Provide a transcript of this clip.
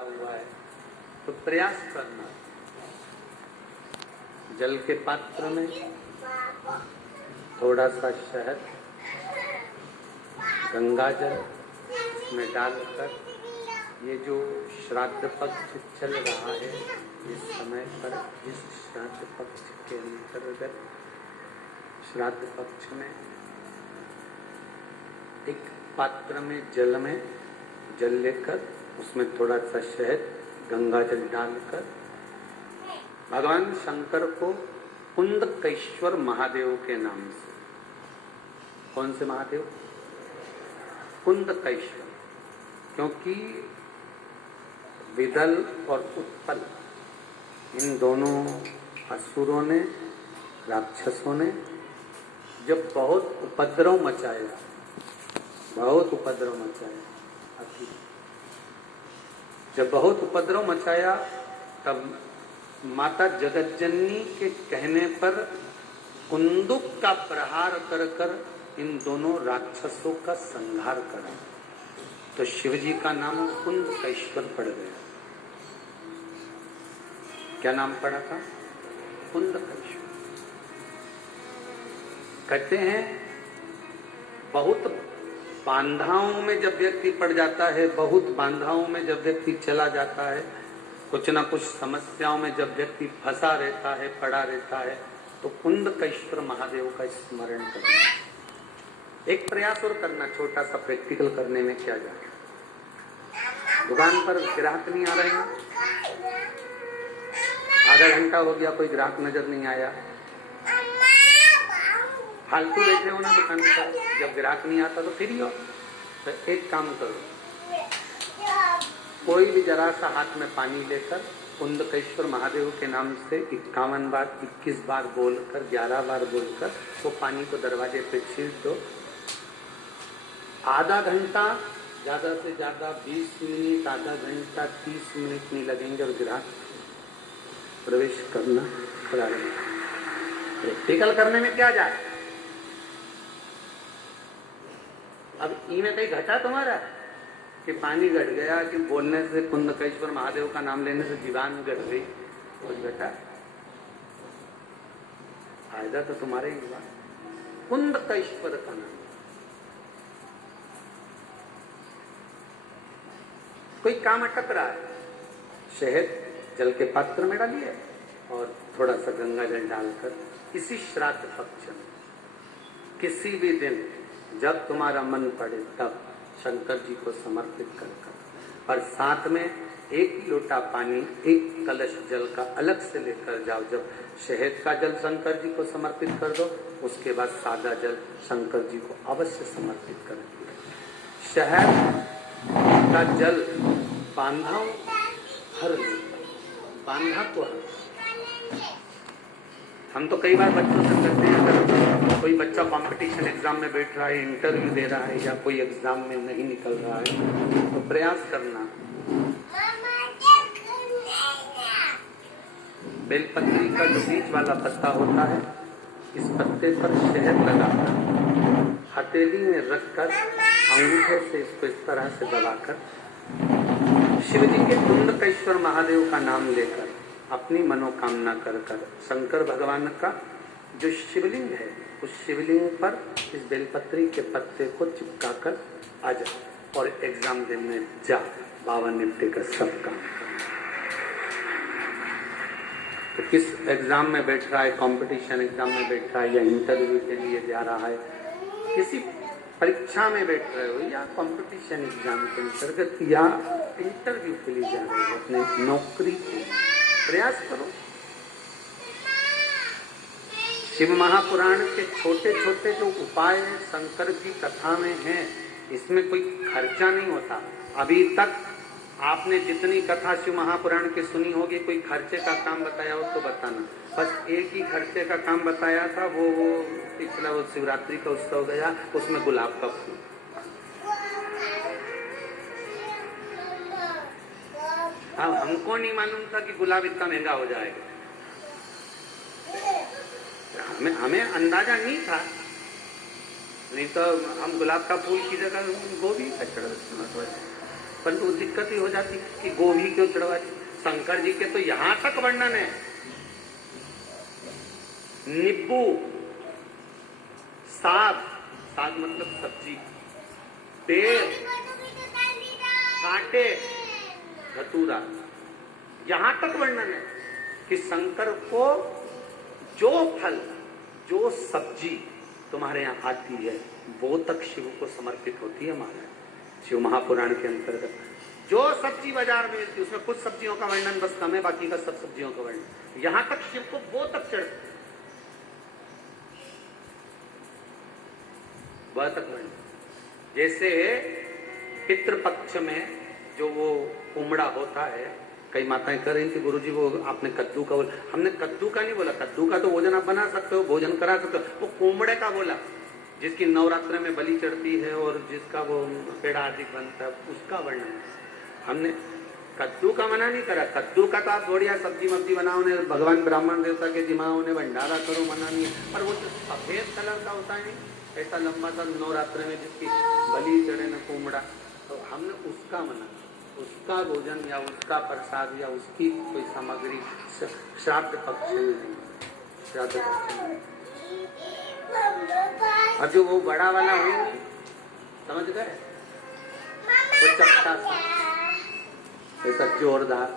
हुआ है तो प्रयास करना। जल के पात्र में थोड़ा सा शहद, गंगा जल में डालकर ये जो श्राद्ध पक्ष चल रहा है इस समय पर, इस श्राद्ध पक्ष के अंतर्गत श्राद्ध पक्ष में एक पात्र में जल लेकर उसमें थोड़ा सा शहद, गंगा जल डालकर भगवान शंकर को कुंदकेश्वर महादेव के नाम से, कौन से महादेव? कुंदकेश्वर, क्योंकि विदल और उत्पल इन दोनों असुरों ने, राक्षसों ने जब बहुत उपद्रव मचाया, जब बहुत उपद्रव मचाया तब माता जगतजननी के कहने पर कुंदुक का प्रहार कर कर इन दोनों राक्षसों का संहार करा, तो शिवजी का नाम कुंदकेश्वर पड़ गया। क्या नाम पड़ा था? कुंदकेश्वर। कहते हैं बहुत बांधाओं में जब व्यक्ति पड़ जाता है, बहुत बांधाओं में जब व्यक्ति चला जाता है, कुछ ना कुछ समस्याओं में जब व्यक्ति फंसा रहता है, पड़ा रहता है, तो कुंदकेश्वर महादेव का स्मरण करना। एक प्रयास और करना, छोटा सा प्रैक्टिकल करने में क्या जाता। दुकान पर ग्राहक नहीं आ रहे हैं, आधा घंटा हो गया, कोई ग्राहक नजर नहीं आया, फालतू बैठे हो ना दुकान पर, जब ग्राहक नहीं आता तो फ्री हो, तो एक काम करो, कोई भी जरा सा हाथ में पानी लेकर कुंदकेश्वर महादेव के नाम से 51 बार, 21 बार बोलकर, 11 बार बोलकर वो पानी को दरवाजे पे छींट दो। आधा घंटा, ज्यादा से ज्यादा 20 मिनट, आधा घंटा 30 मिनट नहीं लगेंगे और ग्राहक प्रवेश करना प्रारंभ। प्रैक्टिकल करने में क्या जाए। अब इनमें कहीं घटा तुम्हारा कि पानी घट गया, कि बोलने से, कुंदकेश्वर महादेव का नाम लेने से जीवान घट गई, कुछ घटा? फायदा तो तुम्हारे ही हुआ। कुंदकेश्वर का नाम। कोई काम अटक रहा है, शहद जल के पात्र में डालिए और थोड़ा सा गंगा जल डालकर इसी श्राद्ध पक्ष किसी भी दिन जब तुम्हारा मन पड़े तब शंकर जी को समर्पित कर, और साथ में एक लोटा पानी, एक कलश जल का अलग से लेकर जाओ। जब शहद का जल शंकर जी को समर्पित कर दो, उसके बाद सादा जल शंकर जी को अवश्य समर्पित कर दो। शहद का जल बांधा हर बांधा को हर। हम तो कई बार बच्चों से कहते हैं, अगर कोई बच्चा कंपटीशन एग्जाम में बैठ रहा है, इंटरव्यू दे रहा है, या कोई एग्जाम में नहीं निकल रहा है, तो प्रयास करना, बेलपत्री का जो बीच वाला पत्ता होता है, इस पत्ते पर शहद लगाकर हथेली में रखकर अंगूठे से इसको इस तरह से दबाकर शिवजी के कुंदकेश्वर महादेव का नाम लेकर अपनी मनोकामना कर कर शंकर भगवान का जो शिवलिंग है, उस शिवलिंग पर इस बेलपत्री के पत्ते को चिपकाकर आ जा और एग्जाम देने जा। बाबा निपटे का सब काम। तो किस एग्जाम में बैठ रहा है, कंपटीशन एग्जाम में बैठ रहा है, या इंटरव्यू के लिए जा रहा है, किसी परीक्षा में बैठ रहे हो, या कंपटीशन एग्जाम के अंतर्गत, या इंटरव्यू के लिए जा रहे हो, अपने नौकरी के प्रयास करो। शिव महापुराण के छोटे छोटे जो उपाय शंकर की कथा में हैं, इसमें कोई खर्चा नहीं होता। अभी तक आपने जितनी कथा शिव महापुराण की सुनी होगी, कोई खर्चे का काम बताया हो तो बताना। बस एक ही खर्चे का काम बताया था, वो पिछला वो शिवरात्रि का उत्सव गया, उसमें गुलाब का फूल। अब हमको नहीं मालूम था कि गुलाब इतना महंगा हो जाएगा, हमें अंदाजा नहीं था, नहीं तो हम गुलाब का फूल की जगह गोभी का चढ़ा। परंतु दिक्कत ही हो जाती कि गो ही क्यों चढ़वाई। शंकर जी के तो यहां तक वर्णन है, नींबू, साग, साग मतलब सब्जी, पेड़, कांटे, धतूरा, यहां तक वर्णन है कि शंकर को जो फल, जो सब्जी तुम्हारे यहां आती है वो तक शिव को समर्पित होती है। महाराज शिव महापुराण के अंतर्गत जो सब्जी बाजार में मिलती है उसमें कुछ सब्जियों का वर्णन बस कम है, बाकी का सब सब्जियों का वर्णन। यहां तक शिव को वो तक चढ़, वह तक वर्णन। जैसे पितृपक्ष में जो वो उमड़ा होता है, कई माताएं कर रही थी गुरुजी वो आपने कद्दू का बोला, हमने कद्दू का नहीं बोला, कद्दू का तो भोजन आप बना सकते हो, भोजन करा सकते हो, वो कोमड़े का बोला जिसकी नवरात्र में बलि चढ़ती है और जिसका वो पेड़ा आदि बनता है, उसका वर्णन। हमने कद्दू का मना नहीं करा, कद्दू का तो आप बढ़िया सब्जी मब्जी बनाओ ने, भगवान ब्राह्मण देवता के दिमाग ने भंडारा करो, मना नहीं है। पर वो जो सफेद कलर का होता है नहीं, ऐसा लंबा सा नवरात्र में जिसकी बलि चढ़े न कोमड़ा, तो हमने उसका मना, उसका भोजन या उसका प्रसाद या उसकी कोई सामग्री श्राद्ध पक्ष में नहीं, श्राद्ध पक्ष में। और जो वो बड़ा वाला है समझ गए, वो चपटा सा ऐसा जोरदार